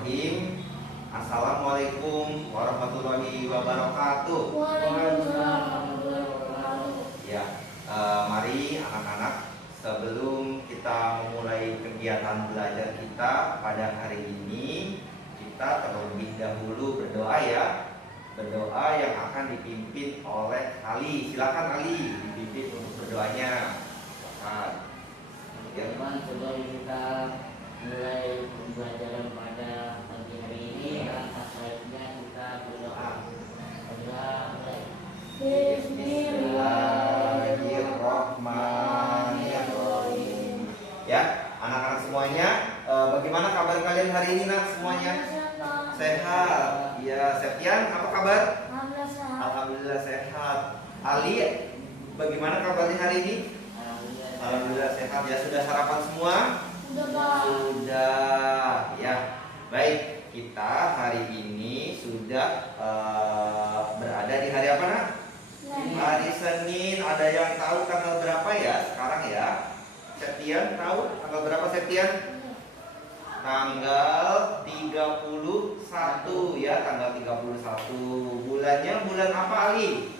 Bismillahirrahmanirrahim. Assalamualaikum warahmatullahi wabarakatuh. Ya, mari anak-anak, sebelum kita memulai kegiatan belajar kita pada hari ini, kita terlebih dahulu berdoa ya. Berdoa yang akan dipimpin oleh Ali. Silakan Ali, dipimpin untuk berdoanya. Silakan. Teman, sebelum kita mulai pembelajaran pada pagi hari ini, alangkah baiknya kita berdoa. Bismillahirrahmanirrahim. Ya, anak-anak semuanya, bagaimana kabar kalian hari ini, nak? Semuanya sehat. Ya, Septian, apa kabar? Alhamdulillah sehat. Ali, bagaimana kabarnya hari ini? Alhamdulillah sehat ya. Sudah sarapan semua? Sudah ya. Baik, kita hari ini sudah berada di hari apa, nak? Hari Senin. Ada yang tahu tanggal berapa ya sekarang ya? Septian tahu tanggal berapa, Septian? Tanggal 31 ya, tanggal 31. Bulannya bulan apa, Ali?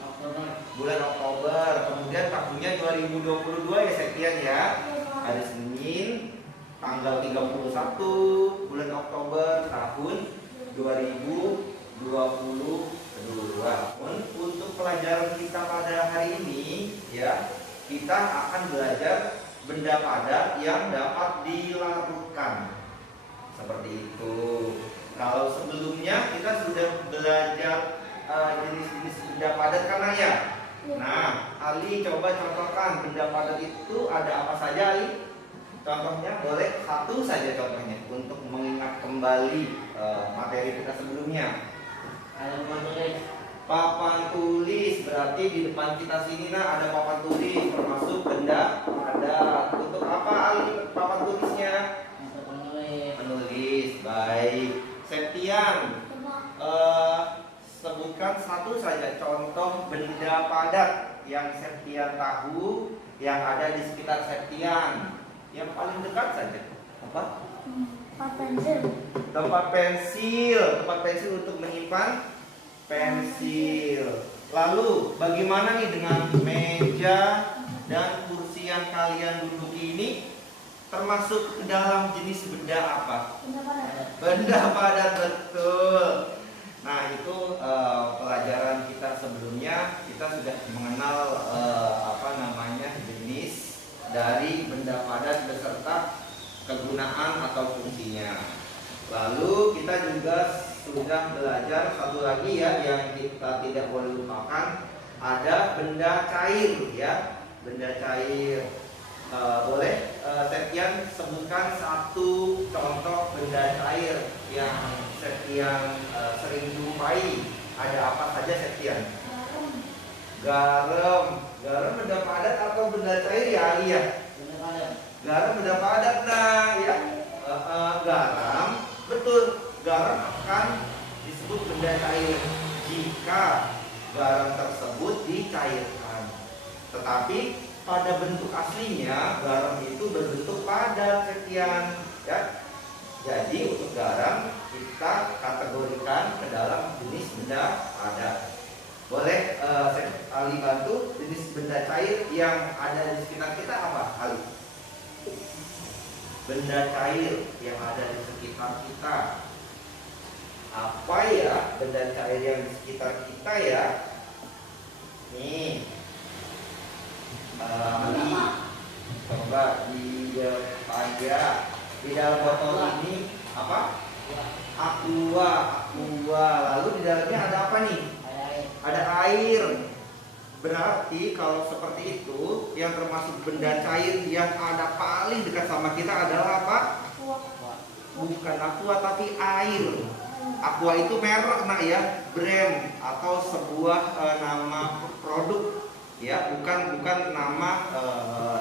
Bulan Oktober. Kemudian tahunnya 2022 ya, Septian ya. Hari Senin tanggal 31 bulan Oktober tahun 2022. Untuk pelajaran kita pada hari ini ya, kita akan belajar benda padat yang dapat dilarutkan. Seperti itu. Kalau sebelumnya kita sudah belajar jenis-jenis benda padat kan ya. Nah, Ali coba contohkan benda padat itu ada apa saja, Ali? Contohnya boleh satu saja contohnya untuk mengingat kembali materi kita sebelumnya. Papan tulis, berarti di depan kita sini nah ada papan tulis termasuk benda padat. Untuk apa, Ali, papan tulisnya? Penulis. Baik. Septian, sebutkan satu saja contoh benda padat yang Septian tahu yang ada di sekitar Septian. Yang paling dekat saja. Apa? Tempat pensil. Tempat pensil. Tempat pensil untuk menyimpan pensil. Lalu bagaimana nih dengan meja dan kursi yang kalian duduki ini? Termasuk ke dalam jenis benda apa? Benda padat, betul. Nah, itu pelajaran kita sebelumnya kita sudah mengenal jenis dari benda padat beserta kegunaan atau fungsinya. Lalu kita juga sudah belajar satu lagi ya yang kita tidak boleh lupakan, ada benda cair ya, benda cair. Boleh Septian sebutkan satu contoh benda cair yang Septian sering jumpai. Ada apa saja, Septian? Garam. Garam benda padat atau benda cair ya, Ali ya? Garam benda padat, nah ya. Garam, betul. Garam akan disebut benda cair jika garam tersebut dicairkan. Tetapi pada bentuk aslinya garam itu berbentuk padat, Septian ya. Jadi untuk garam kita kategorikan ke dalam jenis benda padat. Boleh Ali bantu jenis benda cair yang ada di sekitar kita apa, Ali? Benda cair yang ada di sekitar kita. Apa ya benda cair yang di sekitar kita ya? Nih, Ali, coba di depannya di dalam botol ini apa? Aqua. Lalu di dalamnya ada apa nih? Ada air. Berarti kalau seperti itu, yang termasuk benda cair yang ada paling dekat sama kita adalah apa? Bukan aqua tapi air. Aqua itu merek, nak ya, brand atau sebuah nama produk. Ya, bukan nama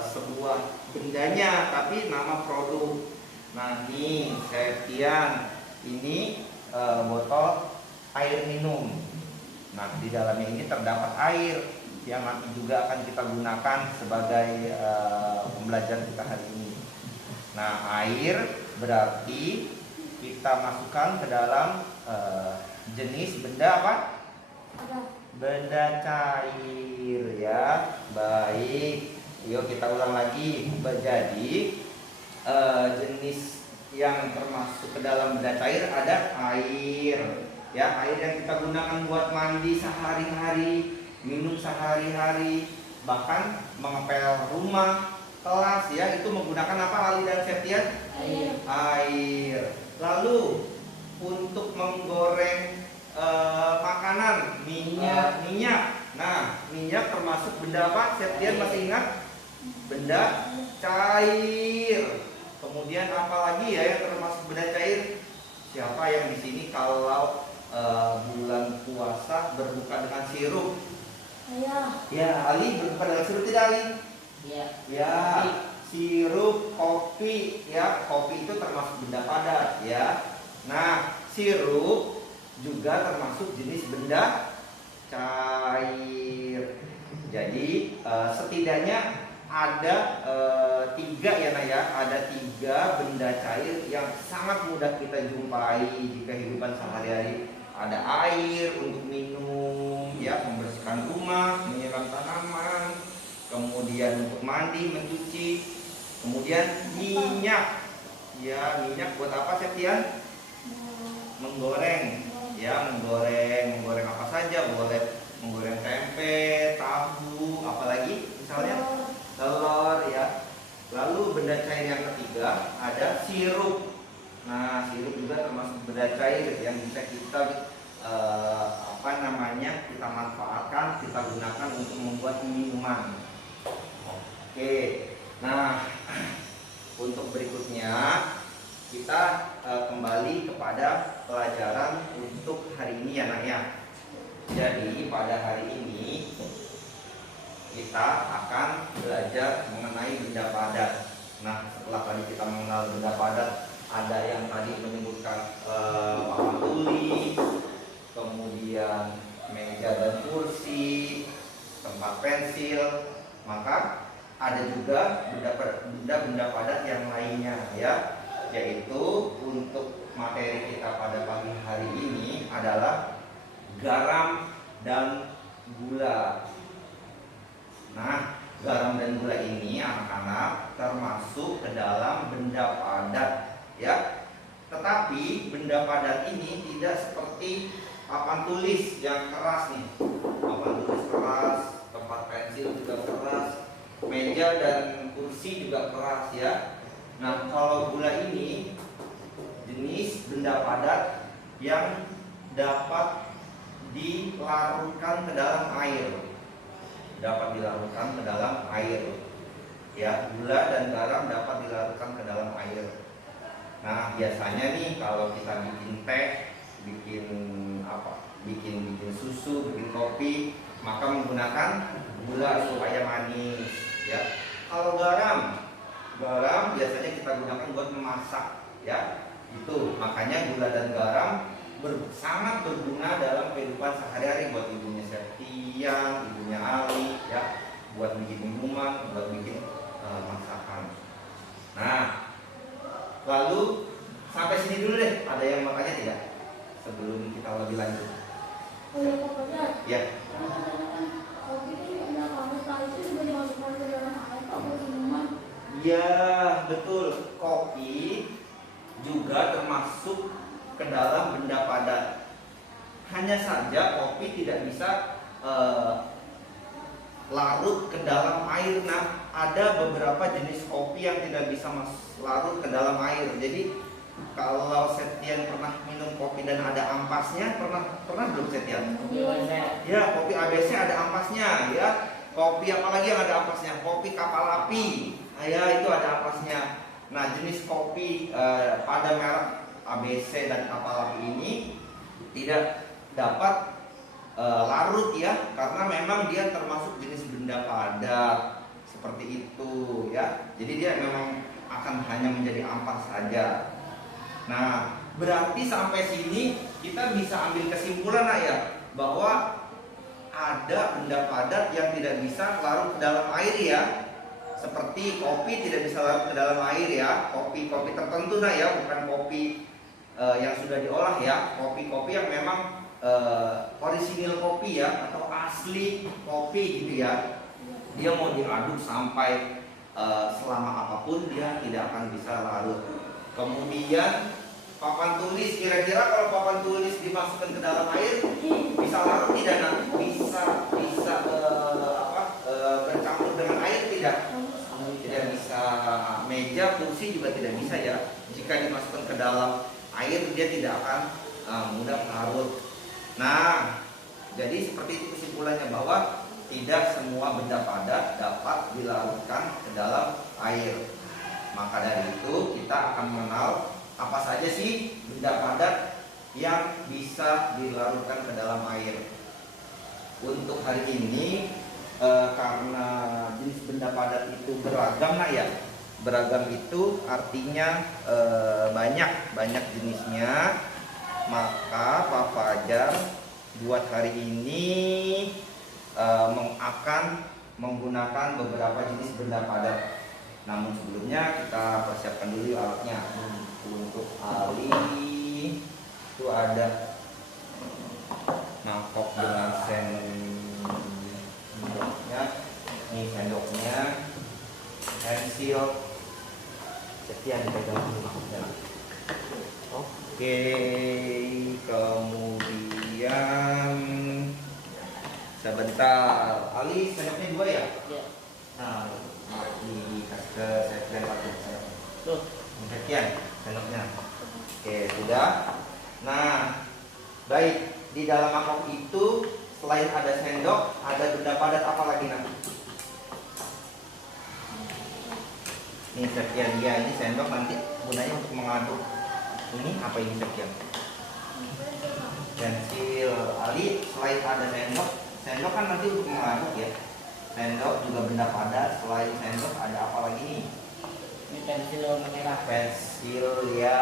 sebuah bendanya, tapi nama produk. Nah, nih Septian, ini botol air minum. Nah, di dalamnya ini terdapat air yang nanti juga akan kita gunakan sebagai pembelajaran kita hari ini. Nah, air berarti kita masukkan ke dalam jenis benda apa? Ada. Benda cair ya. Baik. Yuk kita ulang lagi. Jadi jenis yang termasuk ke dalam benda cair ada air. Ya, air yang kita gunakan buat mandi sehari-hari, minum sehari-hari, bahkan mengepel rumah, kelas ya, itu menggunakan apa Ali dan Septian? Air. Lalu untuk menggoreng makanan, minyak. Nah, minyak termasuk benda apa? Septian masih ingat? Benda cair. Kemudian apa lagi ya yang termasuk benda cair? Siapa yang di sini kalau bulan puasa berbuka dengan sirup? Ayah. Ya, Ali berbuka dengan sirup tidak Ali? Iya. Ya, sirup, kopi ya. Kopi itu termasuk benda padat ya. Nah, sirup juga termasuk jenis benda cair. Jadi setidaknya ada 3 ya Nak ya. Ada 3 benda cair yang sangat mudah kita jumpai di kehidupan sehari-hari. Ada air untuk minum ya, membersihkan rumah, menyiram tanaman, kemudian untuk mandi, mencuci, kemudian minyak. Ya, minyak buat apa Septian? Menggoreng. Ya, menggoreng apa saja, boleh menggoreng tempe, tahu, apalagi misalnya telur ya. Lalu benda cair yang ketiga ada sirup. Nah, sirup juga termasuk benda cair yang bisa kita kita manfaatkan, kita gunakan untuk membuat minuman. Oke. Nah, untuk berikutnya kita kembali kepada pelajaran untuk hari ini ya Nak ya. Jadi pada hari ini kita akan belajar mengenai benda padat. Nah, setelah tadi kita mengenal benda padat, ada yang tadi menyebutkan papan tulis, kemudian meja dan kursi, tempat pensil, maka ada juga benda padat yang lainnya ya, yaitu untuk materi kita pada pagi hari ini adalah garam dan gula. Nah, garam dan gula ini anak-anak termasuk ke dalam benda padat ya. Tetapi benda padat ini tidak seperti papan tulis yang keras nih. Papan tulis keras, tempat pensil juga keras, meja dan kursi juga keras ya. Nah, kalau gula ini jenis benda padat yang dapat dilarutkan ke dalam air. Dapat dilarutkan ke dalam air. Ya, gula dan garam dapat dilarutkan ke dalam air. Nah, biasanya nih kalau kita bikin teh, bikin susu, bikin kopi, maka menggunakan gula supaya manis ya. Kalau garam biasanya kita gunakan buat memasak ya. Itu makanya gula dan garam sangat berguna dalam kehidupan sehari-hari buat ibunya Septian, ibunya Ali ya, buat bikin minuman, buat bikin masakan. Nah, lalu sampai sini dulu deh. Ada yang mau tanya tidak? Sebelum kita lebih lanjut. Oh ya, pokoknya. Ya. Kopi itu ada kamu tahu itu juga dimasukkan ke dalam air atau minuman? Ya, betul. Kopi juga termasuk ke dalam benda padat. Hanya saja kopi tidak bisa larut ke dalam air. Nah, ada beberapa jenis kopi yang tidak bisa larut ke dalam air. Jadi kalau Septian pernah minum kopi dan ada ampasnya, pernah belum Septian? Ya, kopi ABC ada ampasnya ya. Kopi apalagi yang ada ampasnya? Kopi kapal api. Ya, itu ada ampasnya. Nah, jenis kopi pada merek ABC dan kapal api ini tidak dapat larut ya, karena memang dia termasuk jenis benda padat seperti itu ya. Jadi dia memang akan hanya menjadi ampas saja. Nah, berarti sampai sini kita bisa ambil kesimpulan ya, bahwa ada benda padat yang tidak bisa larut ke dalam air ya. Seperti kopi tidak bisa larut ke dalam air ya. Kopi tertentu ya, bukan kopi yang sudah diolah ya, kopi-kopi yang memang orisinil kopi ya, atau asli kopi gitu ya. Dia mau diaduk sampai selama apapun dia tidak akan bisa larut. Kemudian papan tulis, kira-kira kalau papan tulis dimasukkan ke dalam air bisa larut tidak? Nah, bisa bercampur dengan air tidak? Tidak bisa. Meja, kursi juga tidak bisa ya. Jika dimasukkan ke dalam air dia tidak akan mudah larut. Nah, jadi seperti itu kesimpulannya, bahwa tidak semua benda padat dapat dilarutkan ke dalam air. Maka dari itu kita akan mengenal apa saja sih benda padat yang bisa dilarutkan ke dalam air. Untuk hari ini karena jenis benda padat itu beragam, nah ya, beragam itu artinya banyak jenisnya. Maka Pak Fajar buat hari ini akan menggunakan beberapa jenis benda padat. Namun sebelumnya kita persiapkan dulu alatnya. Untuk Ali itu ada mangkok dengan sendoknya. Ini sendoknya, pensil, sekian dipegang dulu. Oke, kemudian sebentar, Ali sendoknya 2 ya? Iya. Nah, dikasih ke sekjen lagi sendoknya. Tuh, Sekian sendoknya. Oke, sudah. Nah, baik, di dalam mangkok itu selain ada sendok, ada benda padat apa lagi nanti? Ini sekian dia, ini sendok nanti gunanya untuk mengaduk. Ini apa ini sekian? Pensil. Ali, selain ada sendok kan nanti untuk mengaduk ya. Sendok juga benda padat. Selain sendok ada apa lagi nih? ini pensil warna merah. Pensil ya,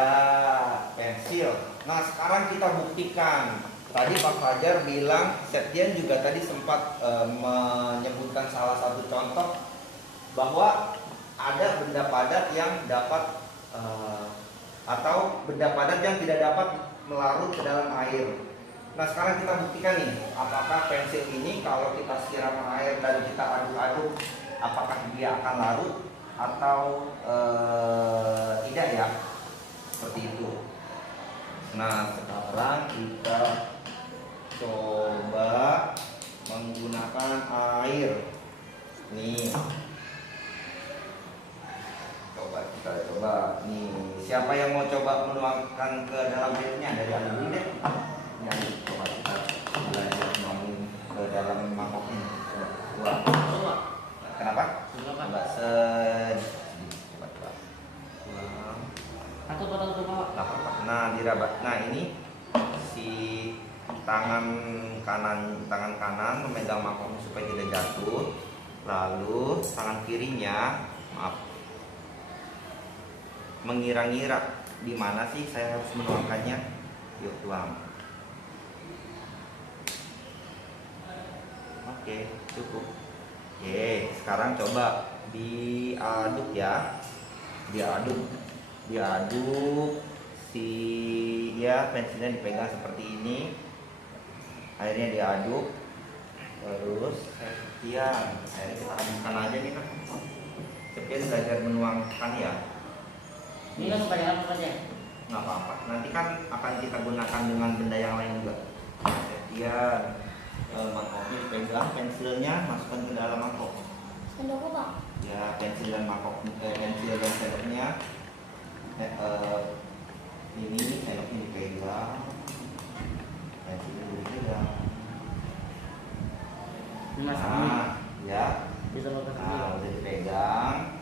pensil. Nah sekarang kita buktikan. Tadi Pak Fajar bilang, Septian juga tadi sempat menyebutkan salah satu contoh bahwa ada benda padat yang dapat atau benda padat yang tidak dapat melarut ke dalam air. Nah sekarang kita buktikan nih, apakah pensil ini kalau kita siram air dan kita aduk-aduk, apakah dia akan larut atau tidak ya, seperti itu. Nah sekarang kita coba menggunakan air nih. Kita coba nih, siapa yang mau coba menuangkan ke dalam airnya? Dari Ali dulu deh. Yang coba kita belajar menuangin ke dalam mangkok ini. Coba. Kenapa? Coba coba. Atau potong ke bawah. Nah, dirabat. Nah, ini si tangan kanan memegang mangkoknya supaya tidak jatuh. Lalu tangan kirinya, mengira-ngira di mana sih saya harus menuangkannya. Yuk tuang. Oke, cukup. Oke, sekarang coba diaduk ya. Diaduk si ya, pensilnya dipegang seperti ini. Airnya diaduk. Terus sekian. Airnya kita adukkan aja nih kan. Sekian belajar menuangkan ya. Ini kan supaya apa aja? Nggak apa-apa, nanti kan akan kita gunakan dengan benda yang lain juga. Sekian, mangkoknya dipegang, pensilnya masukkan ke dalam mangkok. Sendok apa? Ya, pensil dan sendoknya. Ini sendoknya dipegang, pensilnya dipegang. Ini masuk Nah, ya. bisa lepas Nah, udah dipegang.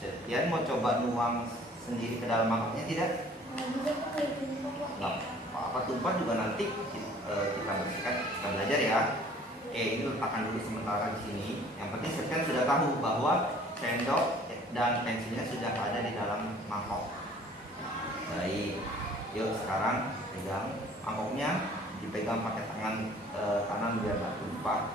Sekian, mau coba nuang sendiri ke dalam mangkoknya tidak? Juga pakai sendok Pak. Nggak apa-apa, tumpah juga nanti kita bersihkan, kita belajar ya. Oke, ini letakkan dulu sementara di sini. Yang penting sekian sudah tahu bahwa sendok dan pensilnya sudah ada di dalam mangkok. Baik, yuk sekarang pegang mangkoknya, dipegang pakai tangan kanan biar nggak tumpah.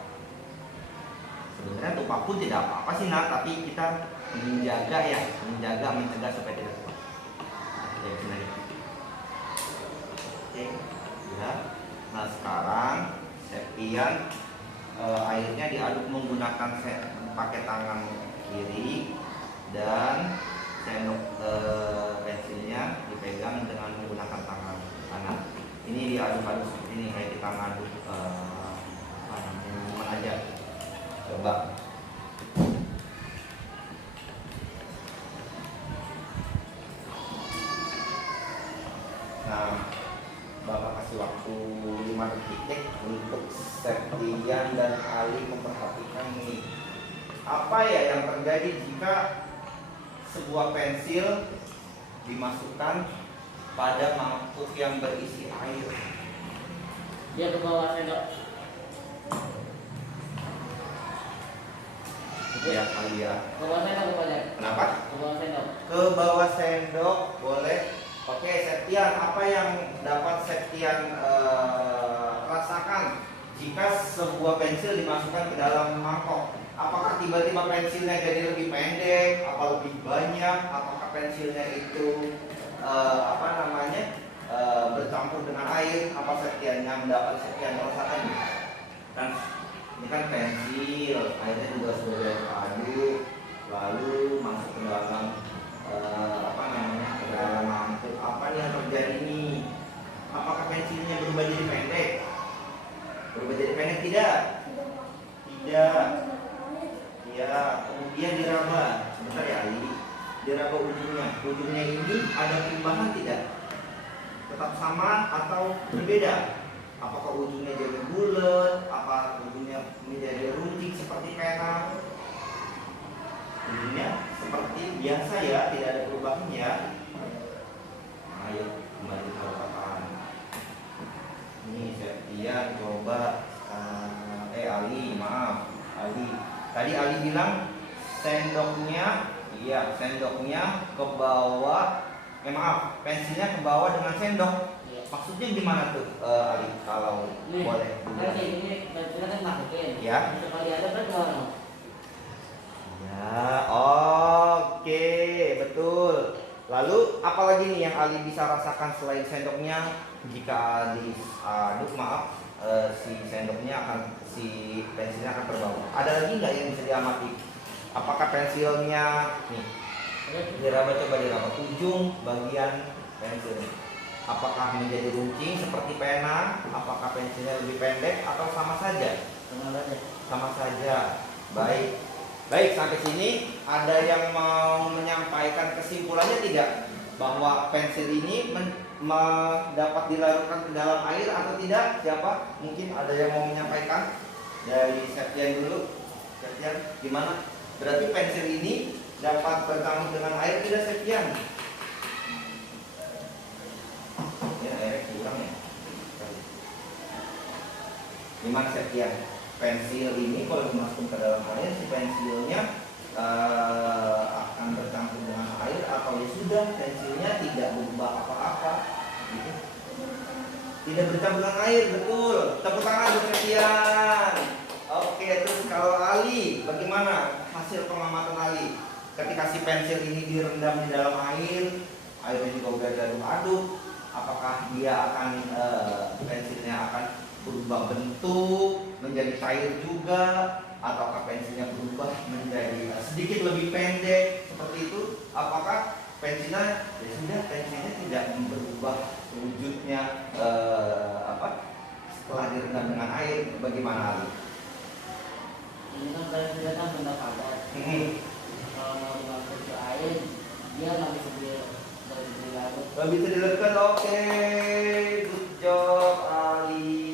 Sebenarnya tumpah pun tidak apa-apa sih tapi kita mencegah supaya tidak tumpah. Oke, sini. Oke, ya. Nah sekarang Septian airnya diaduk menggunakan pakai tangan kiri dan sendok pensilnya dipegang dengan menggunakan tangan kanan. Ini diaduk-aduk seperti ini kayak kita ngaduk apa namanya minuman aja. Coba. Nah, Bapak kasih waktu 5 detik untuk Septian dan Ali memperhatikan nih. Apa ya yang terjadi jika sebuah pensil dimasukkan pada mangkuk yang berisi air? Dia ke bawah sendok. Ya kali ya. Ke bawah sendok kepada. Kenapa? Ke bawah sendok. Ke bawah sendok boleh. Oke, Septian, apa yang dapat Septian rasakan jika sebuah pensil dimasukkan ke dalam mangkok? Apakah tiba-tiba pensilnya jadi lebih pendek, apa lebih banyak? Apakah pensilnya itu bercampur dengan air? Apa Septian yang mendapat Septian rasakan? Kan ini kan pensil, airnya juga sudah diaduk, lalu masuk ke dalam ke dalam mangkuk. Apa yang terjadi nih? Apakah pensilnya berubah jadi pendek? Berubah jadi pendek tidak? Tidak. Ya, kemudian diraba. Sebentar ya Ali. Diraba ujungnya. Ujungnya ini ada perubahan tidak? Tetap sama atau berbeda? Apakah ujungnya jadi bulat? Apa ujungnya menjadi runcing seperti pena? Ujungnya seperti biasa ya, tidak ada perubahan ya. Ayo kembali ke papan. Ini Septian coba. Ali, maaf Ali. Tadi Ali bilang sendoknya ke bawah. Maaf, pensilnya ke bawah dengan sendok. Maksudnya gimana tuh Ali? Kalau Nih, boleh. kan ini pensilnya kan masukin. Ya. Sekali ada kan dorong. Ya, oke, betul. Lalu apalagi nih yang Ali bisa rasakan selain sendoknya? Jika Ali aduk, si pensilnya akan terbawa. Ada lagi nggak yang bisa diamati? Apakah pensilnya nih diraba, coba diraba ujung bagian pensil. Apakah menjadi runcing seperti pena? Apakah pensilnya lebih pendek atau sama saja? Sama saja. Baik, sampai sini ada yang mau menyampaikan kesimpulannya tidak? Bahwa pensil ini dapat dilarutkan ke dalam air atau tidak? Siapa? Mungkin ada yang mau menyampaikan? Dari Septian dulu. Septian, gimana? Berarti pensil ini dapat bercampur dengan air tidak, Septian? Ya, airnya kurang ya. Gimana Septian? Pensil ini kalau dimasukkan ke dalam air, si pensilnya akan bercampur dengan air atau ya sudah pensilnya tidak berubah apa-apa gitu. Tidak bercampur dengan air, betul. Tepuk tangan untuk Septian. Oke, terus kalau Ali, bagaimana hasil pengamatan Ali? Ketika si pensil ini direndam di dalam air, airnya juga udah diaduk-aduk, apakah dia akan pensilnya akan berubah bentuk menjadi cair juga, ataukah pensilnya berubah menjadi sedikit lebih pendek seperti itu? Apakah pensilnya ya sudah pensilnya tidak berubah wujudnya setelah direndam dengan air? Bagaimana Ali? Ini kan pensilnya kan benda padat. Kalau mau dimasuk ke air, dia nggak bisa dilarut. Nggak bisa dilarutkan. Oke, good job Ali.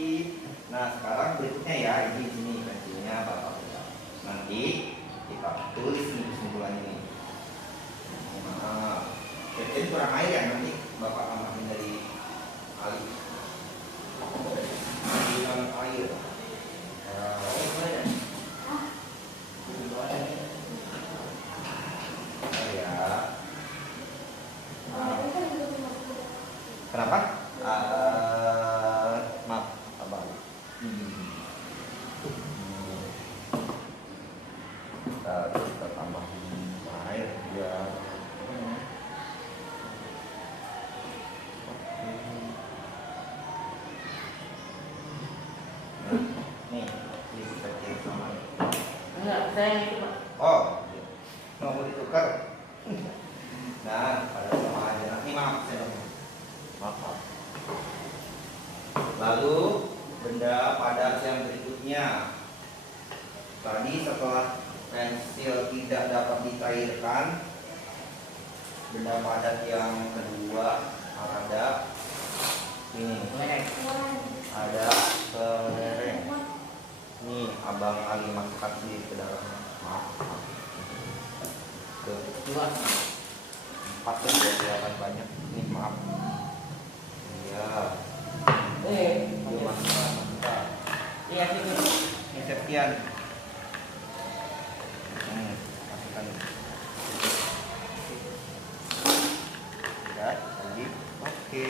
Nah sekarang berikutnya ya, ini sini pensilnya Bapak pegang. Nanti kita tulis nih kesimpulannya nih. Jadi kurang air ya, nanti Bapak tambahin dari Ali. Tambahin air. Boleh ya? Ya. saya yang itu Pak. Oh, nggak mau ditukar. Nah, pada sama aja. Nanti maaf, maaf. Lalu benda padat yang berikutnya. Tadi setelah pensil tidak dapat dicairkan, benda padat yang kedua ada ini, ada kelereng. Nih, Abang Ali masukkan ke dalamnya. Maaf. Ke Dua. 4 tuh biar kelihatan banyak. Nih, maaf. Iya. Yuk, masukkan. Iya itu. Ini sekian. Masukkan. Ya, lagi. Oke.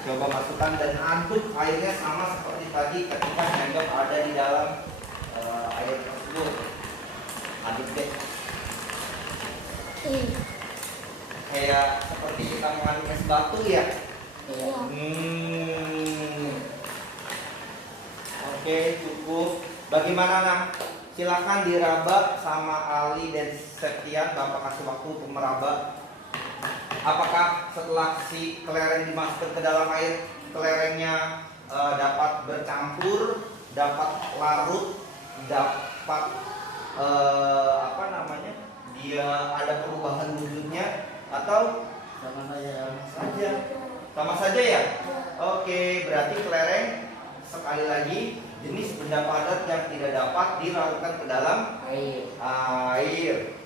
Coba masukkan dan aduk airnya sama seperti tadi ketika sendok ada di dalam air tersebut. Aduk deh. Kayak seperti kita mengaduk es batu ya. Iya. Oke, cukup. Bagaimana Nang? Silakan diraba sama Ali dan Septian. Bapak kasih waktu untuk meraba. Apakah setelah si kelereng dimasukkan ke dalam air, kelerengnya dapat bercampur, dapat larut, dapat apa namanya? Dia ada perubahan wujudnya atau Sama saya. sama saja ya? Oke, berarti kelereng sekali lagi jenis benda padat yang tidak dapat dilarutkan ke dalam Air. air.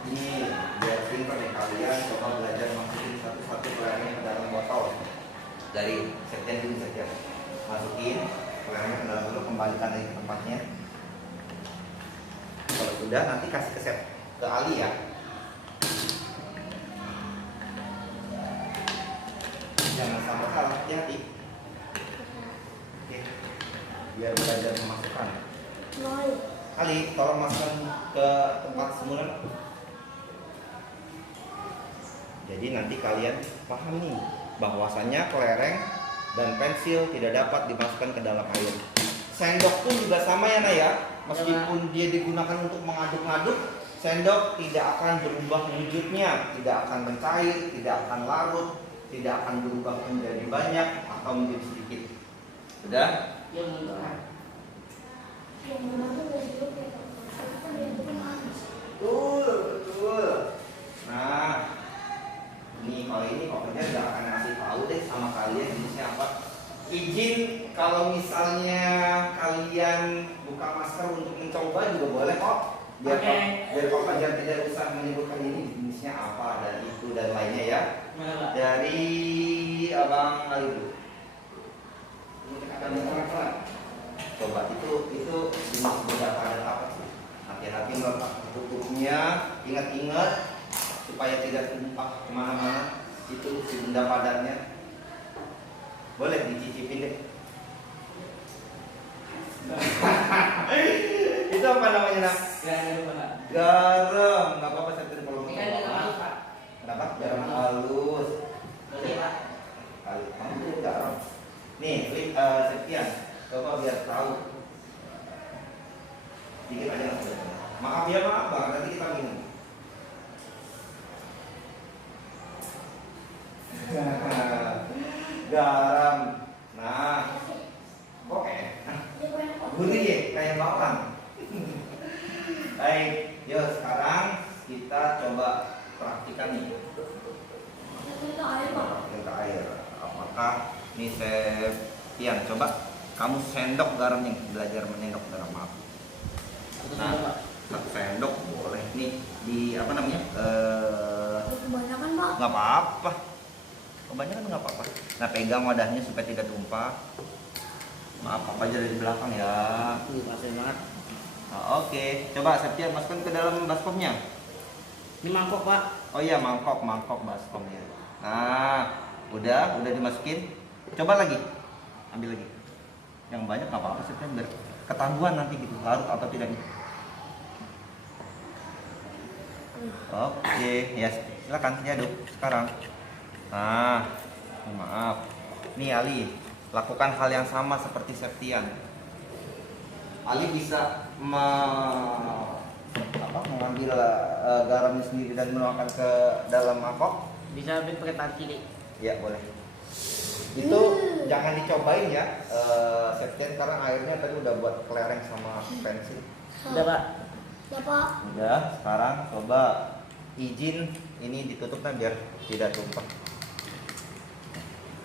Ini biar pintar nih kalian, coba belajar masukin satu-satu kelerengnya ke dalam botol. Dari Septian dulu saja. Masukin kelerengnya ke dalam botol, kembalikan dari tempatnya. Kalau sudah nanti kasih ke Ali ya. Jangan sampai salah, hati-hati. Oke. Biar belajar memasukkan. Ali, tolong masukkan ke tempat semula. Jadi nanti kalian paham nih bahwasannya kelereng dan pensil tidak dapat dimasukkan ke dalam air. Sendok pun juga sama ya Naya. Meskipun dia digunakan untuk mengaduk-aduk, sendok tidak akan berubah wujudnya, tidak akan mencair, tidak akan larut, tidak akan berubah menjadi banyak atau menjadi sedikit. Sudah? Yang menengah. Yang mana tuh dari dulu kayak kan dia itu manis. Betul. Nah, ini kalau ini pokoknya nggak akan ngasih tahu deh sama kalian jenisnya apa. Izin kalau misalnya kalian buka masker untuk mencoba juga boleh kok. Biar Pak Fajar tidak usah menyebutkan ini jenisnya apa dan itu dan lainnya ya. Dari Abang Ali dulu. Coba itu jenis benda padat apa sih? Hati-hati meletak tutupnya, ingat-ingat supaya tidak tumpah kemana-mana. Itu si benda padatnya. Boleh dicicipin deh. Itu apa namanya Nak? Garam. Nggak apa-apa saya tidak perlu. Kenapa? Garam halus. Kamu tuh garam. Nih, Septian. Coba biar tahu. Dikit aja lah. Maaf ya maaf bang, nanti kita minum. Garam. Nah, oke. Gurih ya, kayak bawang. Baik, yuk sekarang kita coba praktikan nih. Kita air kok. Kita air. Apakah nih Septian? Coba kamu sendok garamnya, belajar menyendok garam maaf. Nah, 1 sendok boleh nih di apa namanya? Kebanyakan Pak. Nggak apa-apa. Kebanyakan nggak apa-apa. Nah, pegang wadahnya supaya tidak tumpah. Maaf apa aja dari belakang ya. Nah, oke, coba Septian masukkan ke dalam baskomnya. Ini mangkok Pak. Oh iya, mangkok baskomnya. Nah, udah dimasukin. Coba lagi, ambil lagi. Yang banyak nggak apa-apa Septian, biar ketahuan nanti gitu larut atau tidaknya. Oke, ya silakan diaduk sekarang. Nah, maaf. Nih Ali, lakukan hal yang sama seperti Septian. Ali bisa mengambil garamnya sendiri dan menuangkan ke dalam mangkok. Bisa ambil pakai tangan kiri. Ya boleh. Itu jangan dicobain ya, Septian, karena airnya tadi udah buat kelereng sama pensil. Udah Pak. Ya Pak. Udah, sekarang coba izin ini ditutupnya biar tidak tumpah.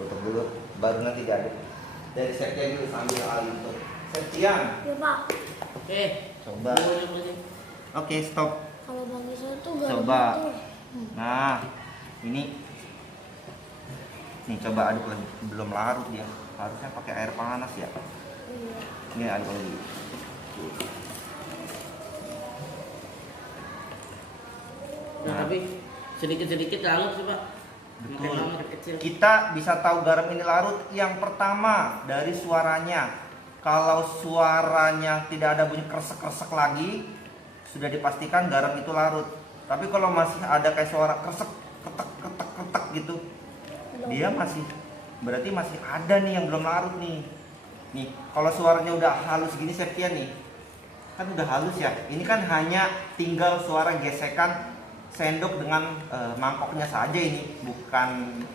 Tutup dulu, baru nanti diaduk. Dari Septian dulu sambil Ali tutup. Septian, Ya Pak. Oke. coba. Boleh. Oke, stop. Kalau bagi saya tuh garam Coba. itu. Nah, ini nih coba aduk lagi. Belum larut dia. Harusnya pakai air panas ya. Iya. Ini aduk lagi. Nah, tapi sedikit-sedikit larut sih Pak. Makin Betul. lama makin kecil. Kita bisa tahu garam ini larut yang pertama dari suaranya. Kalau suaranya tidak ada bunyi kresek-kresek lagi, sudah dipastikan garam itu larut. Tapi kalau masih ada kayak suara kresek, ketek, ketek, ketek gitu, dia masih, berarti masih ada nih yang belum larut nih. Nih, kalau suaranya udah halus gini Septian nih, kan udah halus ya. Ini kan hanya tinggal suara gesekan sendok dengan mangkoknya saja ini, bukan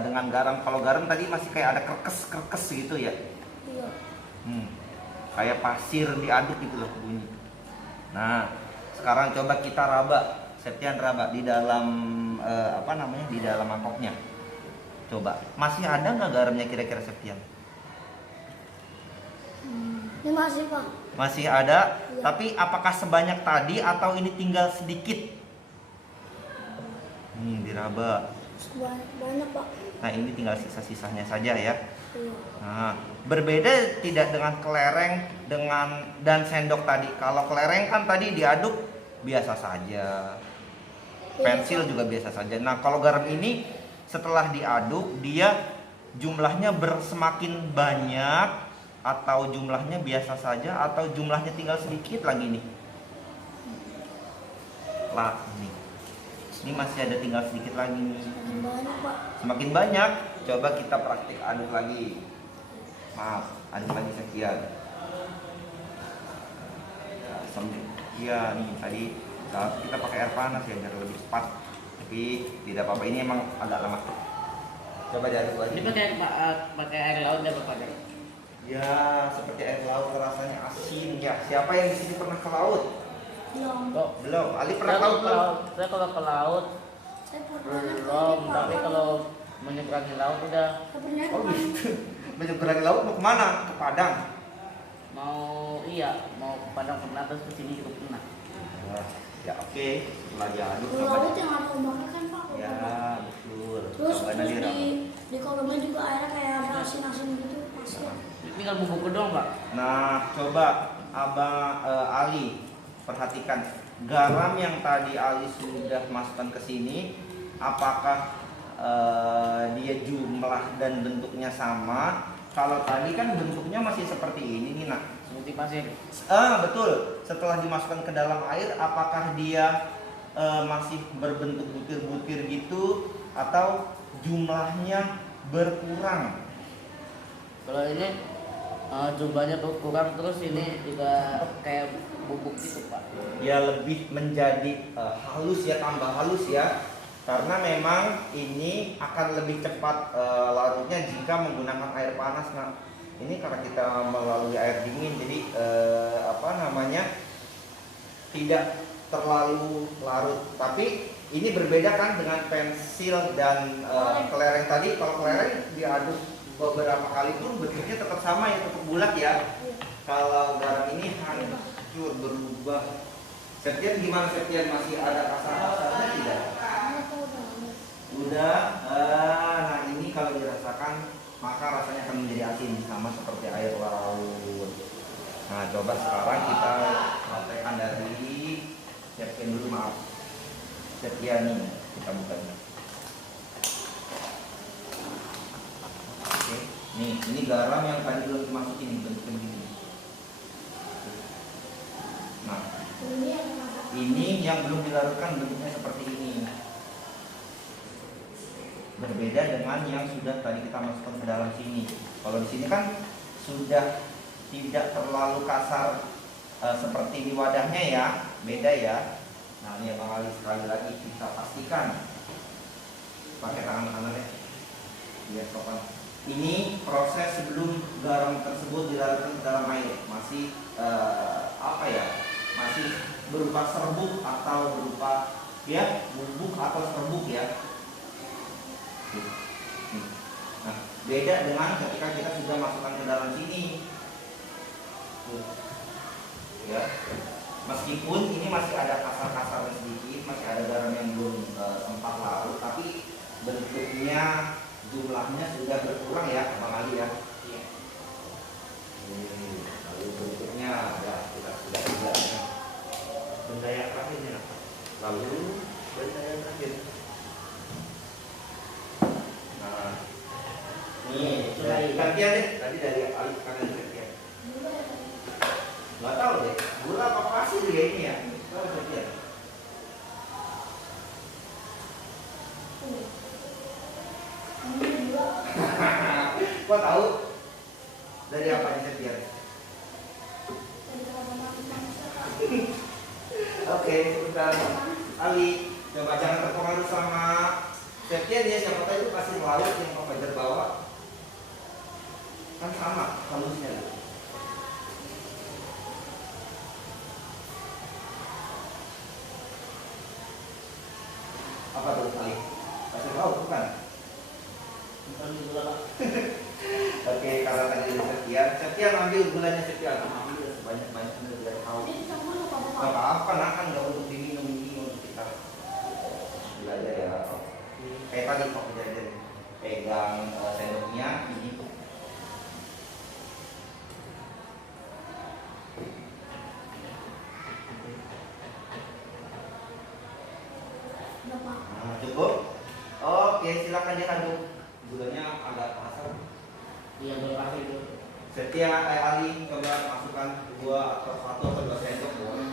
dengan garam. Kalau garam tadi masih kayak ada kerkes gitu ya. Iya. Kayak pasir diaduk gitu loh bunyi. Nah, sekarang coba kita raba, Septian raba di dalam di dalam mangkoknya. Coba, masih ada nggak garamnya kira-kira Septian? Ini masih Pak. Masih ada, Iya. tapi apakah sebanyak tadi atau ini tinggal sedikit? Diraba. Banyak Pak. Nah, ini tinggal sisa-sisanya saja ya. Iya. Nah, berbeda tidak dengan kelereng dan sendok tadi. Kalau kelereng kan tadi diaduk biasa saja. Pensil juga biasa saja. Nah, kalau garam ini setelah diaduk dia jumlahnya semakin banyak atau jumlahnya biasa saja atau jumlahnya tinggal sedikit lagi nih. Lah, ini masih ada tinggal sedikit lagi nih. Banyak Pak. Semakin banyak, coba kita praktik aduk lagi. Maaf, aduk lagi sekian. Iya nih tadi kita pakai air panas ya biar lebih cepat. Tapi tidak apa-apa, ini emang agak lama. Coba diaduk lagi. Ini pakai air laut ya Bapak? Ya, seperti air laut rasanya asin ya. Siapa yang di sini pernah ke laut? Belum. Oh, Belum. Ali pernah ke laut belum? Saya kalau ke laut Saya pernah belum, tapi kalau menyeberangi laut udah. Saya pernah Oh gitu. Menyeberangi laut mau kemana? Ke Padang. Mau ke Padang pernah, terus ke sini juga pernah. Ya oke, setelah diaduk Ke laut yang ada ombaknya kan Pak. Ya betul. Terus Coba nanti Ram. di kolamnya juga airnya kayak ada asin-asin gitu pasir. Tinggal bubuk doang Pak. Nah coba Abang Ali perhatikan garam yang tadi Ali sudah masukkan ke sini, apakah dia jumlah dan bentuknya sama? Kalau tadi kan bentuknya masih seperti ini nih nak. Seperti pasir. Betul. Setelah dimasukkan ke dalam air, apakah dia masih berbentuk butir-butir gitu atau jumlahnya berkurang? Kalau ini jumlahnya berkurang, terus ini juga kayak bubuk gitu Pak. Ya lebih menjadi halus ya, tambah halus ya. Karena memang ini akan lebih cepat larutnya jika menggunakan air panas. Nah, ini karena kita melalui air dingin, jadi tidak terlalu larut. Tapi ini berbeda kan dengan pensil dan kelereng tadi. Kalau kelereng diaduk beberapa kali pun bentuknya tetap sama ya, tetap bulat ya. Kalau garam ini hancur berubah. Septian gimana Septian, masih ada kasar-kasarnya tidak? Udah. Nah ini kalau dirasakan maka rasanya akan menjadi asin sama seperti air laut. Nah coba sekarang kita praktekkan dari Septian dulu, maaf. Septian nih kita bukanya. Oke, nih ini garam yang tadi belum dimasukin nih, bentuknya begini. Nah ini yang belum dilarutkan bentuknya seperti ini. Berbeda dengan yang sudah tadi kita masukkan ke dalam sini. Kalau di sini kan sudah tidak terlalu kasar seperti di wadahnya ya, beda ya. Nah ini Bang Ali sekali lagi kita pastikan pakai tangan kanannya biar sopan. Ini proses sebelum garam tersebut dilarutkan ke dalam air, masih apa ya, masih berupa serbuk atau berupa ya bubuk atau serbuk ya. Nah, beda dengan ketika kita sudah masukkan ke dalam sini. Ya. Meskipun ini masih ada kasar-kasar sedikit, masih ada garam yang belum sempat larut, tapi bentuknya, jumlahnya sudah berkurang ya, Bang Ali ya. Iya. Lalu bentuknya sudah benda yang terakhir nih. Lalu benda yang terakhir. Nah, ini gantian deh. Tadi dari Ali kanan gantian. Nggak tahu deh, gula apa pasir ya ini ya? Tahu gantian. Kok tahu? Dari apa ini gantian? Oke, sebentar. Ali, coba jangan terpengaruh sama Septian ya, siapa tahu itu pasir laut yang Pak Fajar bawa. Kan sama halusnya. Apa tuh Ali? Pasir laut bukan? Bukan gula Pak. Oke, kalau tadi Septian ambil gulanya Septian. Ambil sebanyak-banyaknya biar tahu. Gak apa-apa, nah kan nggak untuk diminum ini untuk kita belajar ya. Kayak tadi Pak Fajar pegang sendoknya ini. Nah, cukup. Oke, silakan diaduk. Gulanya agak kasar. Iya, gula pasir itu. Setia Ali coba masukkan 2 atau 1 atau 2 sendok boleh.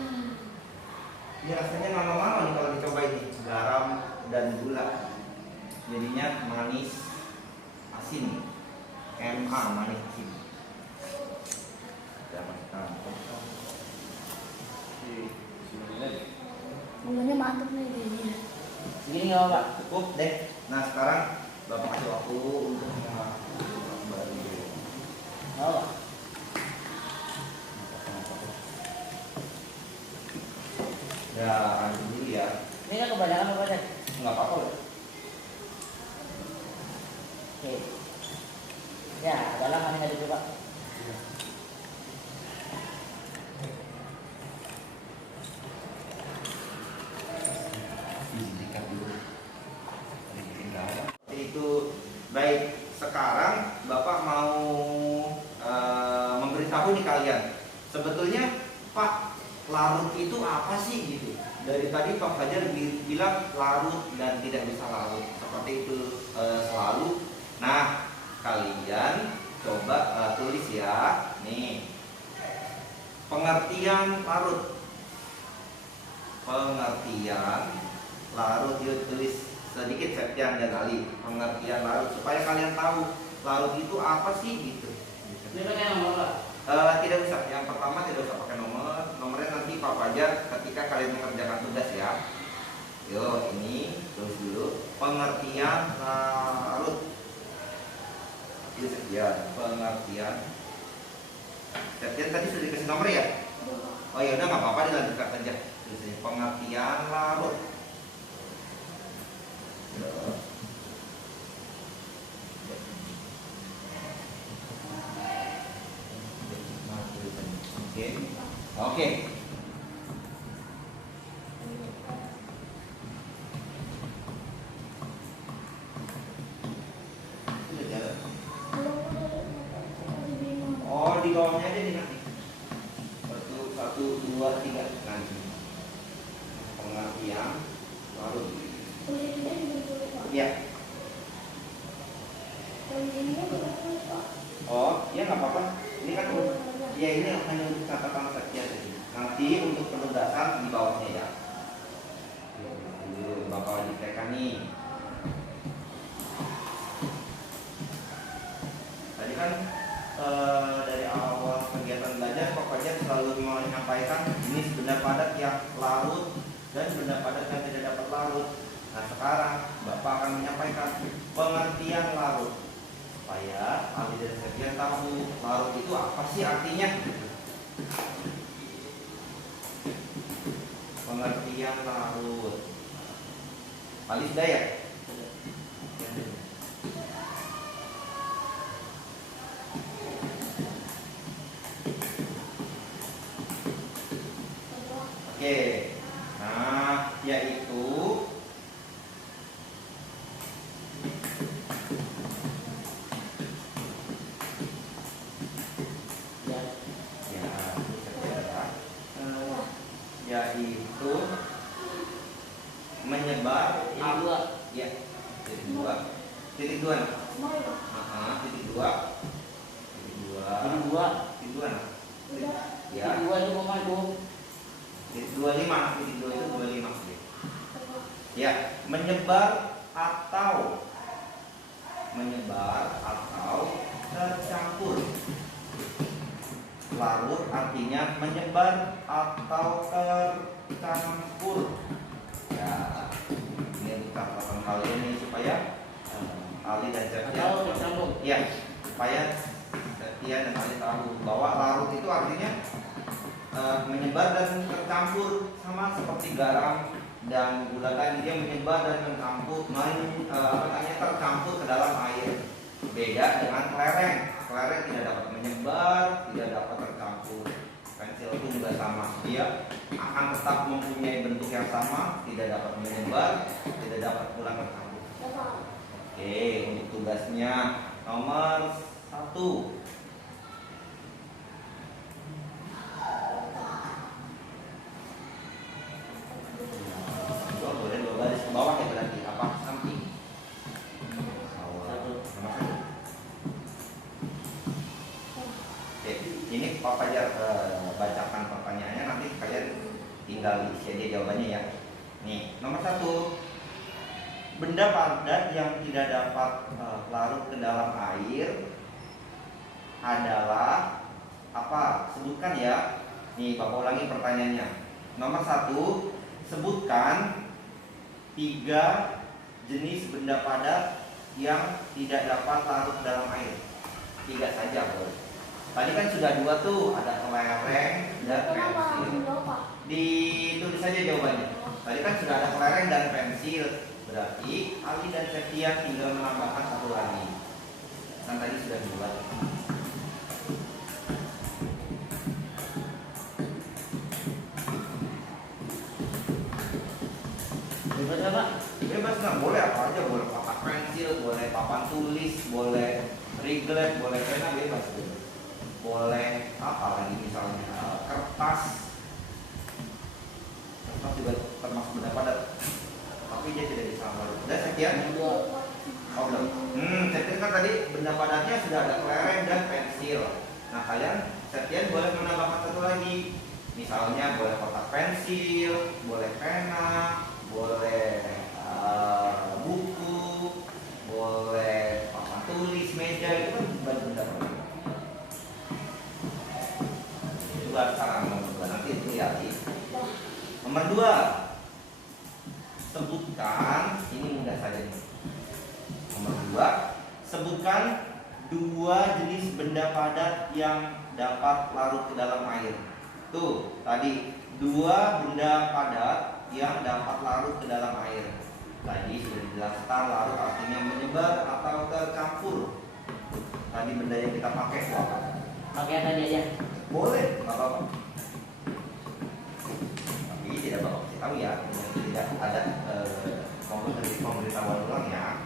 Ini rasanya lama-lama nih kalau dicoba ini. Garam dan gula. Jadinya manis asin. MA manis asin. Ya, masukkan. Bunganya mantep nih ini. Segini nggak Pak? Cukup deh. Nah sekarang Bapak kasih waktu untuk baru. Oh. Ya, aduk dulu ya. Ini kan kebanyakan Pak Fajar. Nggak apa-apa loh. Oke. Ya, dalam mana tadi Pak? Didikat dulu. Itu baik. Sekarang Bapak mau memberitahu nih kalian. Sebetulnya Pak, larut itu apa sih gitu? Dari tadi Pak Fajar bilang larut dan tidak bisa larut. Seperti itu selalu. Nah, kalian coba tulis ya. Nih. Pengertian larut. Pengertian larut, yuk tulis sedikit Septian dan Ali. Pengertian larut supaya kalian tahu larut itu apa sih gitu. Ini pakai nomor Pak? Tidak usah. Yang pertama tidak usah pakai nomor. Nomornya nanti Pak Fajar ketika kalian mengerjakan tugas ya. Yo, ini tulis dulu. Pengertian larut. Ini Septian. Pengertian. Septian tadi sudah dikasih nomor ya? Oh ya udah nggak apa-apa, dilanjutkan aja. Tulis pengertian larut. Oke. Oh, di bawahnya aja nih nanti. 1, 2, 3 nanti. Pengertian larut. Iya. Oh, ya nggak apa-apa. Ini kan ya ini hanya untuk catatan saja. Nanti untuk penugasan di bawahnya ya. Dulu Bapak wajib tekan nih. Tadi kan dari awal kegiatan selalu menyampaikan jenis benda padat yang larut dan benda padat yang tidak dapat larut. Nah sekarang Bapak akan menyampaikan pengertian larut supaya Ali dan Septian tahu larut itu apa sih artinya. Pengertian larut. Ali sudah ya? Oke, nah yaitu yaitu menyebar Titik dua. ya titik dua titik dua nah. Mau ya? Titik dua titik dua Titik dua. titik dua nah. Udah. Ya Titik dua itu mau itu. titik 25 titik dua itu 25 ya menyebar atau tercampur. Larut artinya menyebar atau tercampur. Ya, ini untuk catatan kalian nih supaya Ali dan Septian Atau tercampur. ya, supaya Septian dan Ali tahu bahwa larut itu artinya menyebar dan tercampur, sama seperti garam dan gula tadi, dia menyebar dan tercampur ke dalam air. Beda dengan kelereng. Kelereng tidak dapat menyebar, tidak dapat tercampur. Pensil pun juga sama, dia akan tetap mempunyai bentuk yang sama, tidak dapat menyebar, tidak dapat pula tercampur. Oke, untuk tugasnya nomor 1. Boleh 2 baris ke bawah ya berarti apa samping? Satu. Nomor 1. Oke, ini Pak Fajar bacakan pertanyaannya, nanti kalian tinggal isi aja jawabannya ya. Nih, nomor 1. Benda padat yang tidak dapat larut ke dalam air adalah apa? Sebutkan ya. Nih, Bapak ulangi pertanyaannya. Nomor 1, sebutkan 3 jenis benda padat yang tidak dapat larut ke dalam air. 3 saja boleh. Tadi kan sudah 2 tuh, ada kelereng dan Kenapa harus pensil. menjawab, Pak? Ditulis saja jawabannya. Tadi kan sudah ada kelereng dan pensil. Berarti Ali dan Septian tinggal menambahkan 1 lagi. Kan tadi sudah 2. Bebas ya, Pak? Bebas nggak, boleh apa aja, boleh papan pensil, boleh papan tulis, boleh riglet, boleh pena, bebas. Boleh apa lagi misalnya kertas juga termasuk benda padat, tapi dia tidak bisa larut. Dan Septian? Oh belum. Septian kan tadi benda padatnya sudah ada kelereng dan pensil. Nah kalian Septian boleh menambahkan 1 lagi. Misalnya boleh kotak pensil, boleh pena, boleh buku, boleh papan tulis, meja, itu kan benda padat. Itu sekarang nomor 2, nanti itu ya. Nomor 2, sebutkan, ini mudah saja nih. Nomor 2, sebutkan 2 jenis benda padat yang dapat larut ke dalam air. Tuh, tadi 2 benda padat yang dapat larut ke dalam air. Tadi sudah dijelaskan larut artinya menyebar atau tercampur. Tadi benda yang kita pakai itu apa? Pakai tadi aja. Boleh, nggak apa-apa. Tapi tidak Bapak kasih tahu ya, tidak ada pemberitahuan ulang ya.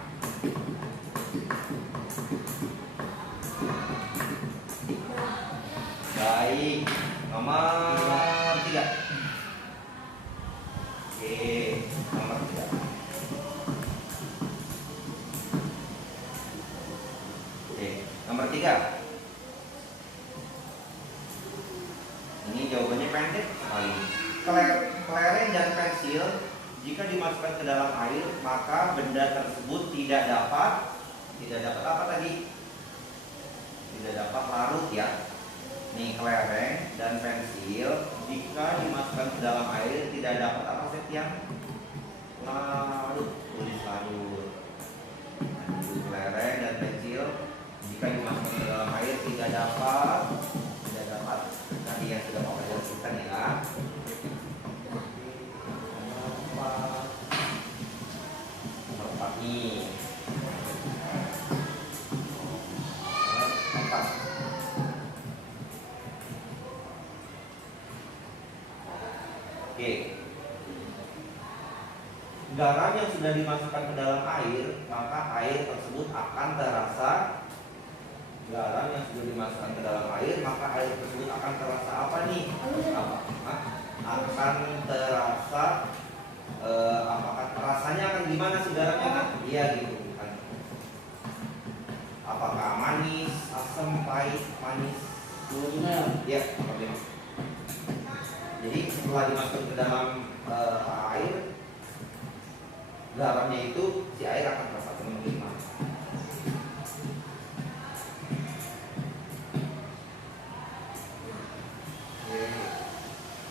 Baik, nomor 3. Oke, nomor 3. Oke, nomor 3. Ini jawabannya pendek sekali. Kelereng dan pensil jika dimasukkan ke dalam air, maka benda tersebut tidak dapat apa tadi? Tidak dapat larut ya. nih kelereng dan pensil jika dimasukkan ke dalam air tidak dapat apa Septian? Larut, tulis larut. Nah, itu kelereng dan pensil jika dimasukkan ke dalam air tidak dapat tadi yang sudah Bapak jelaskan ya. Empat nih. Empat. Oke. Garam yang sudah dimasukkan ke dalam air, maka air tersebut akan terasa. Garam yang sudah dimasukkan ke dalam air, maka air tersebut akan terasa apa nih? Apa? Akan terasa apakah rasanya akan gimana sih garamnya kan? Iya gitu kan. Apakah manis, asam, pahit, manis? Iya, oke. Jadi setelah dimasukkan ke dalam air, garamnya itu si air akan terasa menerima.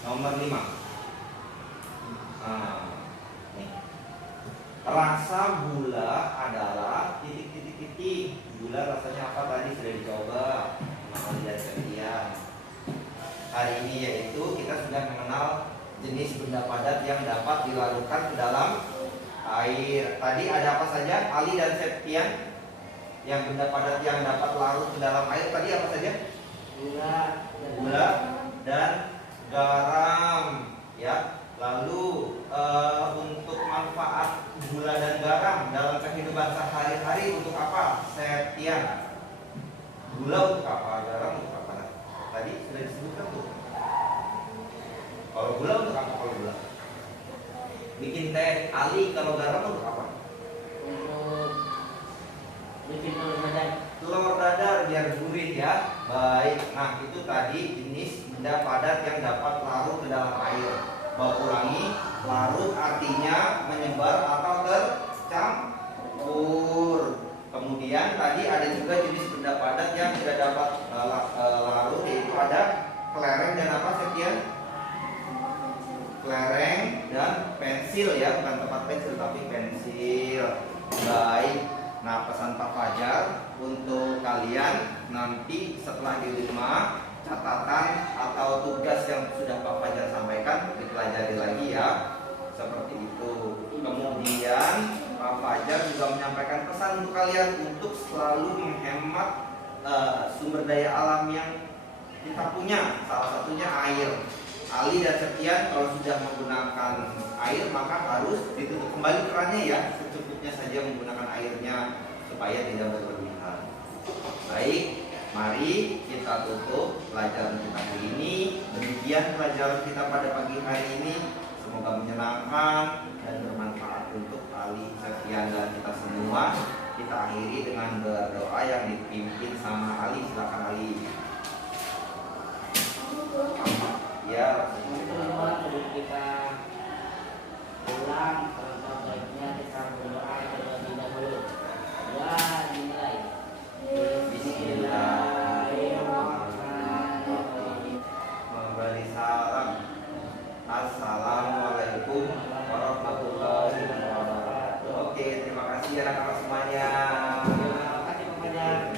Nomor 5. Nih. Rasa gula adalah titik. Gula rasanya apa tadi sudah dicoba sama dan Septian. Hari ini yaitu kita sudah mengenal jenis benda padat yang dapat dilarutkan ke dalam air. Tadi ada apa saja? Ali dan Septian. Yang benda padat yang dapat larut ke dalam air tadi apa saja? Gula dan garam, ya. Lalu untuk manfaat gula dan garam dalam kehidupan sehari-hari untuk apa? Septian. Gula untuk apa? Garam untuk apa? Tadi sudah disebutkan tuh. Kalau gula untuk apa? Kalau gula bikin teh. Ali, kalau garam untuk apa? Untuk bikin Telur dadar biar gurih ya. Baik. Nah, itu tadi jenis benda padat yang dapat larut ke dalam air. Bapak ulangi, larut artinya menyebar atau tercampur. Kemudian tadi ada juga jenis benda padat yang tidak dapat larut, yaitu ada kelereng dan apa Septian? Kelereng dan pensil ya, bukan tempat pensil tapi pensil. Baik. Nah, pesan Pak Fajar untuk kalian nanti setelah di rumah, catatan atau tugas yang sudah Pak Fajar sampaikan dipelajari lagi ya, seperti itu. Kemudian Pak Fajar juga menyampaikan pesan untuk kalian untuk selalu menghemat sumber daya alam yang kita punya, salah satunya air. Ali dan Septian kalau sudah menggunakan air maka harus ditutup kembali kerannya ya, secukupnya saja menggunakan airnya supaya tidak berlebihan. Baik, mari kita tutup pelajaran kita hari ini. Demikian pelajaran kita pada pagi hari ini. Semoga menyenangkan dan bermanfaat untuk Ali, Septian dan kita semua. Kita akhiri dengan doa yang dipimpin sama Ali. Silakan Ali. Ya, sebelum kita pulang, kalau baiknya kita berdoa terlebih dahulu. Ya, dimulai. Bismillahirrahmanirrahim. Memberi salam. Assalamualaikum warahmatullahi wabarakatuh. Oke, terima kasih anak-anak semuanya. Terima kasih Pak Fajar.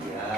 Ya.